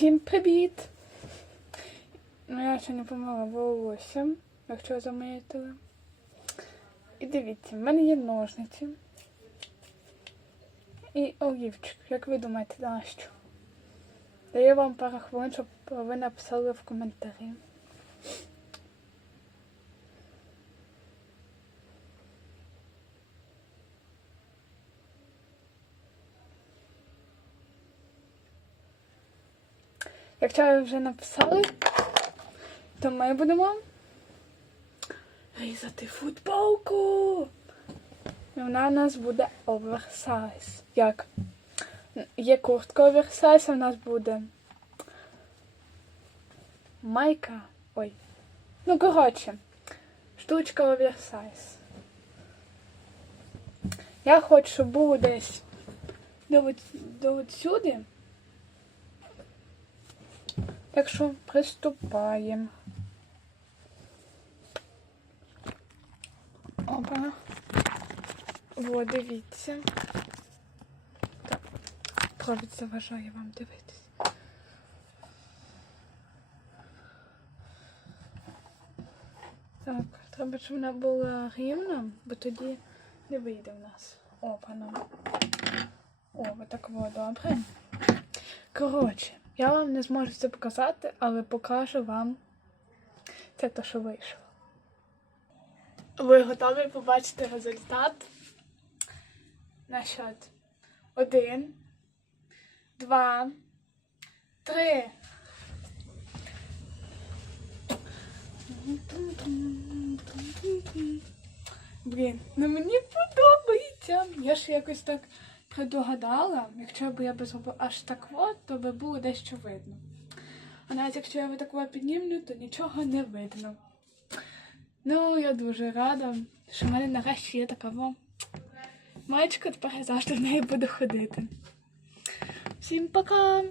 Всім привіт! Ну, я ще не помила волосся, якщо замітили. І дивіться, в мене є ножниці. І олівчик. Як ви думаєте, на що? Даю вам пару хвилин, щоб ви написали в коментарі. Якщо ви вже написали, то ми будемо різати футболку. І вона у нас буде оверсайз. Як? Є куртка оверсайз, а в нас буде майка. Ой. Ну, коротше, штучка оверсайз. Я хочу, щоб було десь до, до сюди. Так що приступаємо. Опа. Во, дивіться. Так, провід заважає вам дивитись. Так, треба, щоб вона була рівна, бо тоді не вийде в нас. Опа, ну. О, так було добре. Коротше, я вам не зможу це показати, але покажу вам це те, що вийшло. Ви готові побачити результат? На счет. Один, два, три. Блін, ну мені подобається. Я ж якось так предугадала, якщо б я би зробила аж так от, то би було дещо видно. А навіть якщо я би так піднімлю, то нічого не видно. Ну, я дуже рада, що в мене нарешті є така во. Маєчка, тепер завжди в неї буду ходити. Всім пока!